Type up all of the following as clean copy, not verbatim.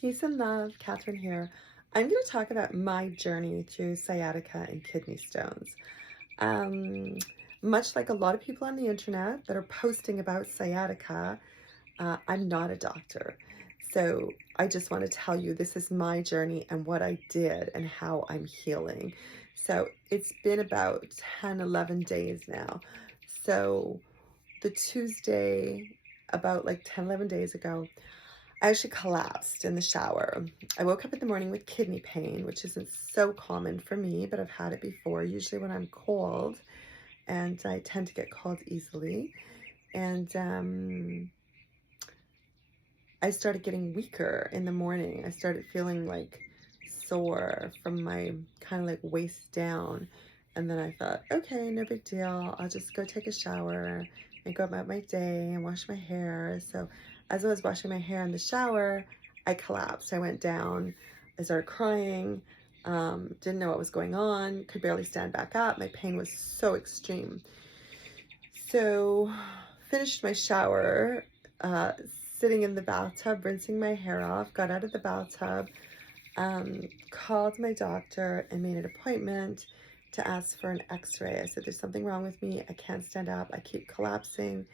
Peace and love, Catherine here. I'm going to talk about my journey through sciatica and kidney stones. Um, Much like a lot of people on the internet that are posting about sciatica, I'm not a doctor. So I just want to tell you this is my journey and what I did and how I'm healing. So it's been about 10, 11 days now. So the Tuesday, about like 10, 11 days ago, I actually collapsed in the shower. I woke up in the morning with kidney pain, which isn't so common for me, but I've had it before, usually when I'm cold, and I tend to get cold easily. And I started getting weaker in the morning. I started feeling like sore from my kind of like waist down. And then I thought, okay, no big deal. I'll just go take a shower and go about my day and wash my hair. So as I was washing my hair in the shower, I collapsed. I went down. I started crying. Didn't know what was going on. Could barely stand back up. My pain was so extreme. So finished my shower, uh, sitting in the bathtub, rinsing my hair off, got out of the bathtub, called my doctor and made an appointment to ask for an x-ray. I said, there's something wrong with me. I can't stand up. I keep collapsing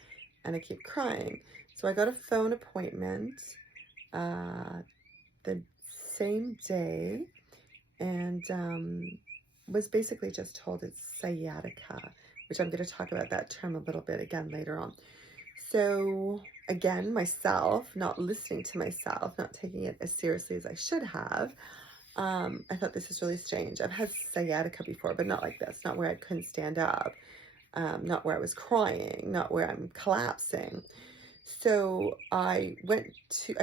and I keep crying. So I got a phone appointment the same day and was basically just told it's sciatica, which I'm going to talk about that term a little bit again later on. So again, myself, not listening to myself, not taking it as seriously as I should have. I thought this is really strange. I've had sciatica before, but not like this, not where I couldn't stand up, not where I was crying, not where I'm collapsing. So I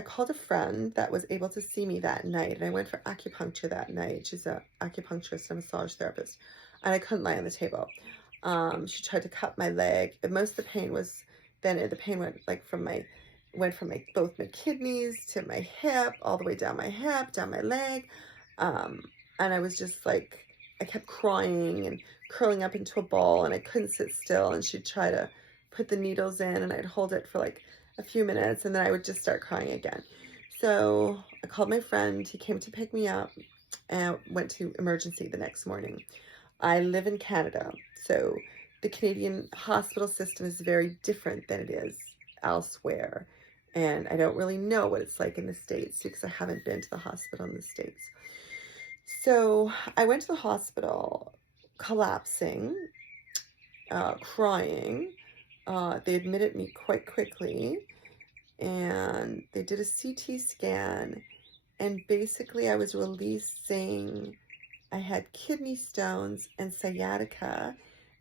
called a friend that was able to see me that night, and I went for acupuncture that night. She's an acupuncturist and a massage therapist, and I couldn't lie on the table. She tried to cut my leg, and most of the pain was, the pain went like went from both my kidneys to my hip, all the way down my hip, down my leg. And I was just like, I kept crying and curling up into a ball, and I couldn't sit still. And she'd try to put the needles in, and I'd hold it for like a few minutes, and then I would just start crying again. So I called my friend. He came to pick me up and went to emergency the next morning. I live in Canada, so the Canadian hospital system is very different than it is elsewhere. And I don't really know what it's like in the States because I haven't been to the hospital in the States. So I went to the hospital collapsing, crying. They admitted me quite quickly, and they did a CT scan, and basically I was releasing, I had kidney stones and sciatica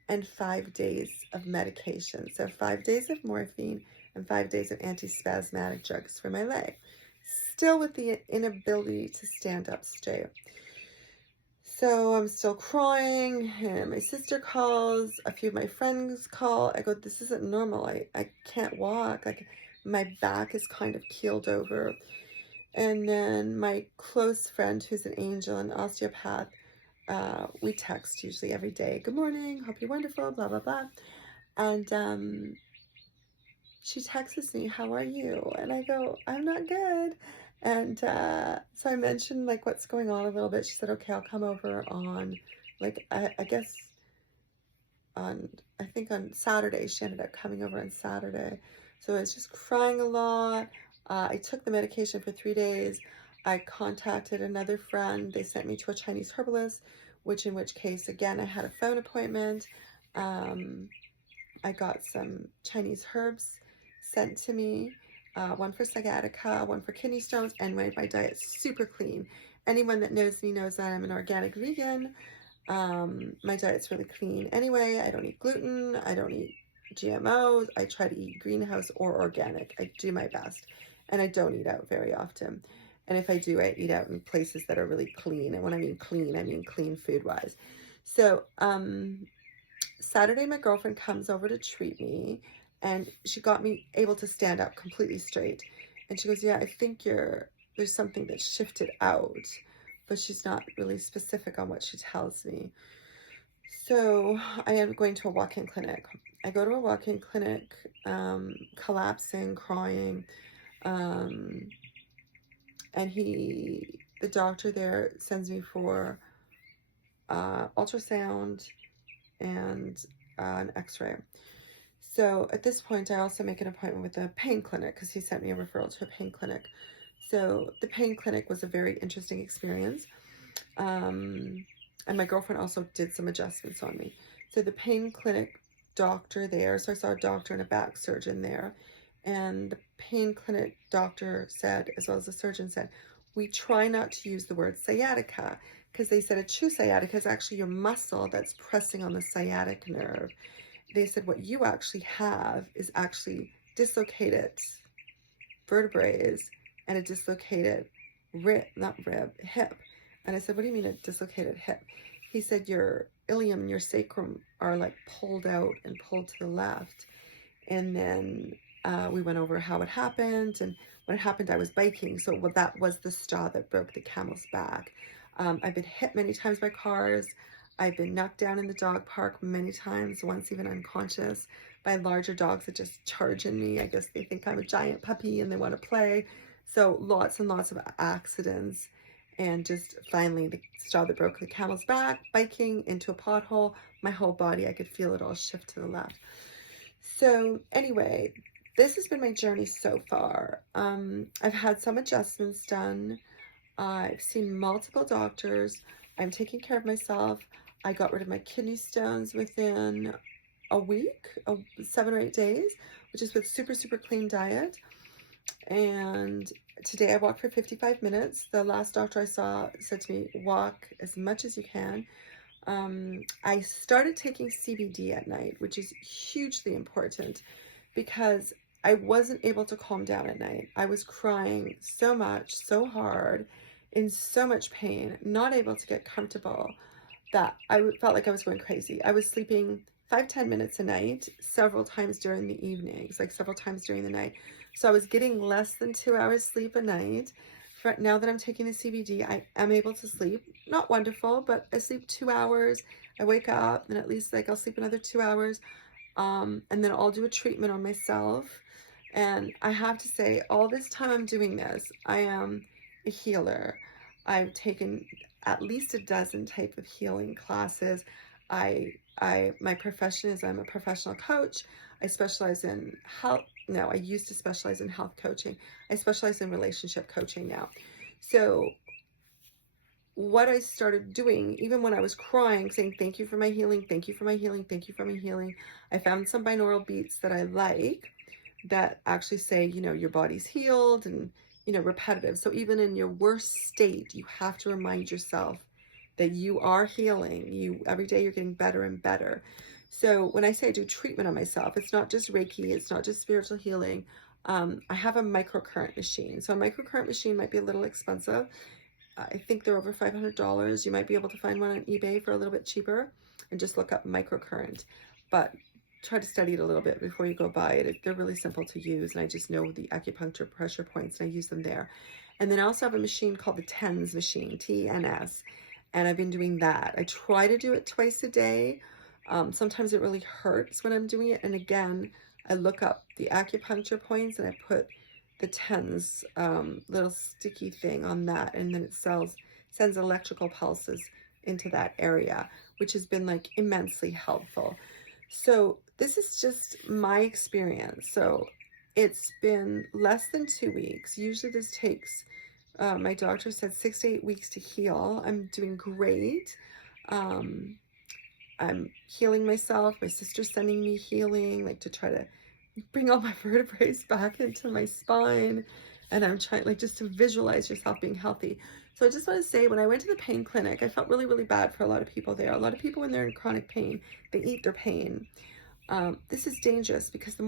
and 5 days of medication. So 5 days of morphine and 5 days of antispasmodic drugs for my leg. Still with the inability to stand up straight. So I'm still crying, and my sister calls, a few of my friends call. I go, this isn't normal. I can't walk. Like, my back is kind of keeled over. And then my close friend, who's an angel, an osteopath, we text usually every day. Good morning, hope you're wonderful, blah, blah, blah. And she texts me, how are you? And I go, I'm not good. And so I mentioned like what's going on a little bit. She said, okay, I'll come over on like, I guess I think on Saturday. She ended up coming over on Saturday. So I was just crying a lot. I took the medication for 3 days. I contacted another friend. They sent me to a Chinese herbalist, in which case, again, I had a phone appointment. I got some Chinese herbs sent to me, one for sciatica, one for kidney stones, and my diet's super clean. Anyone that knows me knows that I'm an organic vegan. My diet's really clean anyway. I don't eat gluten. I don't eat GMOs. I try to eat greenhouse or organic. I do my best. And I don't eat out very often. And if I do, I eat out in places that are really clean. And when I mean clean food-wise. So, Saturday, my girlfriend comes over to treat me, and she got me able to stand up completely straight. And she goes, yeah, I think there's something that shifted out, but she's not really specific on what she tells me. So I am going to a walk-in clinic. I go to a walk-in clinic, collapsing, crying, and the doctor there sends me for ultrasound and an x-ray. So at this point, I also make an appointment with a pain clinic because he sent me a referral to a pain clinic. So the pain clinic was a very interesting experience. And my girlfriend also did some adjustments on me. So the pain clinic doctor there, so I saw a doctor and a back surgeon there. And the pain clinic doctor said, as well as the surgeon said, we try not to use the word sciatica because they said a true sciatica is actually your muscle that's pressing on the sciatic nerve. They said what you actually have is actually dislocated vertebrae and a dislocated hip. And I said, what do you mean a dislocated hip? He said your ilium and your sacrum are like pulled out and pulled to the left. And then we went over how it happened. And when it happened, I was biking. So that was the straw that broke the camel's back. I've been hit many times by cars. I've been knocked down in the dog park many times, once even unconscious, by larger dogs that just charge in me. I guess they think I'm a giant puppy and they want to play. So lots and lots of accidents. And just finally, the straw that broke the camel's back, biking into a pothole, my whole body, I could feel it all shift to the left. So anyway, this has been my journey so far. I've had some adjustments done. I've seen multiple doctors. I'm taking care of myself. I got rid of my kidney stones within a week, 7 or 8 days, which is with super, super clean diet. And today I walked for 55 minutes. The last doctor I saw said to me, walk as much as you can. I started taking CBD at night, which is hugely important because I wasn't able to calm down at night. I was crying so much, so hard, in so much pain, not able to get comfortable, that I felt like I was going crazy. I was sleeping 5-10 minutes a night, several times during the evenings, like several times during the night. So I was getting less than 2 hours sleep a night. Now that I'm taking the CBD, I am able to sleep. Not wonderful, but I sleep 2 hours. I wake up and at least I'll sleep another 2 hours. And then I'll do a treatment on myself. And I have to say, all this time I'm doing this, I am a healer. I've taken at least a dozen type of healing classes. My profession is I'm a professional coach. I specialize in health. No, I used to specialize in health coaching. I specialize in relationship coaching now. So what I started doing, even when I was crying, saying, thank you for my healing, thank you for my healing, thank you for my healing, I found some binaural beats that I like that actually say, your body's healed and, repetitive. So even in your worst state, you have to remind yourself that you are healing. Every day you're getting better and better. So when I say I do treatment on myself, it's not just Reiki, it's not just spiritual healing. I have a microcurrent machine. So a microcurrent machine might be a little expensive. I think they're over $500. You might be able to find one on eBay for a little bit cheaper, and just look up microcurrent. But try to study it a little bit before you go buy it. They're really simple to use, and I just know the acupuncture pressure points, and I use them there. And then I also have a machine called the TENS machine, TNS, and I've been doing that. I try to do it twice a day. Sometimes it really hurts when I'm doing it, and again, I look up the acupuncture points and I put the TENS little sticky thing on that, and then it sends electrical pulses into that area, which has been like immensely helpful. So this is just my experience. So it's been less than 2 weeks. Usually this takes, my doctor said 6 to 8 weeks to heal. I'm doing great. I'm healing myself. My sister's sending me healing, like to try to bring all my vertebrae back into my spine. And I'm trying just to visualize yourself being healthy. So I just want to say, when I went to the pain clinic, I felt really, really bad for a lot of people there. A lot of people, when they're in chronic pain, they eat their pain. This is dangerous because the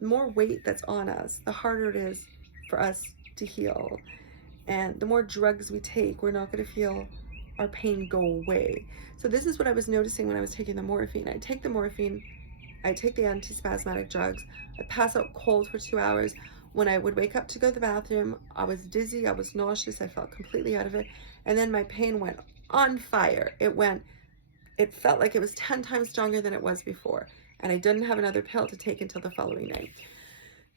more weight that's on us, the harder it is for us to heal. And the more drugs we take, we're not going to feel our pain go away. So this is what I was noticing when I was taking the morphine. I take the morphine, I take the antispasmodic drugs, I pass out cold for 2 hours. When I would wake up to go to the bathroom, I was dizzy, I was nauseous, I felt completely out of it. And then my pain went on fire. It felt like it was 10 times stronger than it was before. And I didn't have another pill to take until the following night.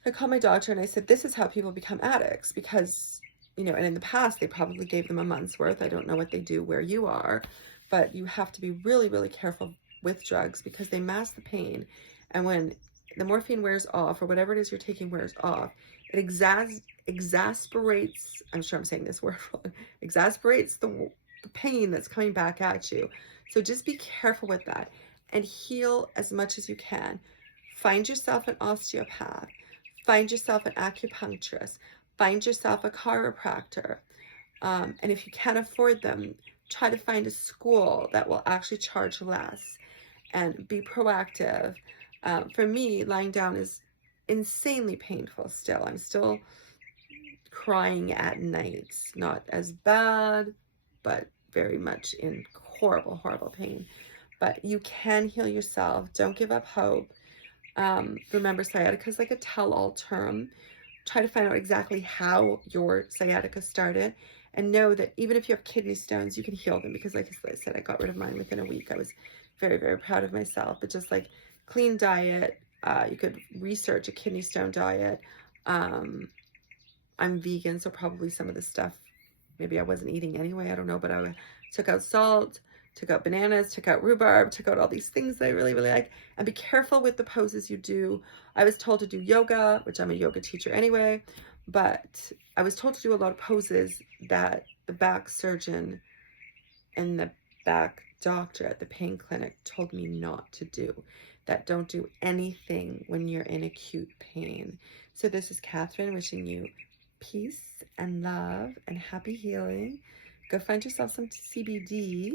I called my doctor and I said, this is how people become addicts, because and in the past they probably gave them a month's worth. I don't know what they do where you are, but you have to be really, really careful with drugs because they mask the pain. And when the morphine wears off, or whatever it is you're taking wears off, it exasperates, I'm sure I'm saying this word wrong, exasperates the pain that's coming back at you. So just be careful with that and heal as much as you can. Find yourself an osteopath. Find yourself an acupuncturist. Find yourself a chiropractor. And if you can't afford them, try to find a school that will actually charge less and be proactive. For me, lying down is insanely painful still. I'm still crying at night. Not as bad, but very much in horrible, horrible pain. But you can heal yourself. Don't give up hope. Remember, sciatica is like a tell-all term. Try to find out exactly how your sciatica started, and know that even if you have kidney stones, you can heal them, because like I said, I got rid of mine within a week. I was very, very proud of myself. But just like clean diet, you could research a kidney stone diet. I'm vegan, so probably some of the stuff maybe I wasn't eating anyway, I don't know, but I took out salt, took out bananas, took out rhubarb, took out all these things that I really, really like. And be careful with the poses you do. I was told to do yoga, which I'm a yoga teacher anyway, but I was told to do a lot of poses that the back surgeon and the back doctor at the pain clinic told me not to do, that don't do anything when you're in acute pain. So this is Catherine wishing you peace and love and happy healing. Go find yourself some CBD.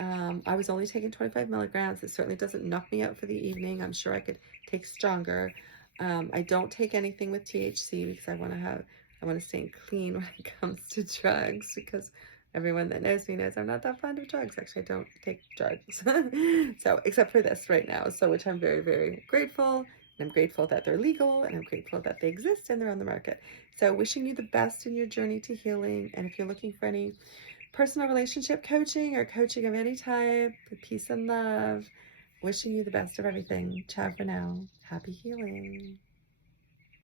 I was only taking 25 milligrams. It certainly doesn't knock me out for the evening. I'm sure I could take stronger. I don't take anything with THC because I want to stay clean when it comes to drugs, because everyone that knows me knows I'm not that fond of drugs. Actually, I don't take drugs. So, except for this right now. So, which I'm very, very grateful. And I'm grateful that they're legal, and I'm grateful that they exist and they're on the market. So wishing you the best in your journey to healing. And if you're looking for any personal relationship coaching or coaching of any type, peace and love, wishing you the best of everything. Ciao for now. Happy healing.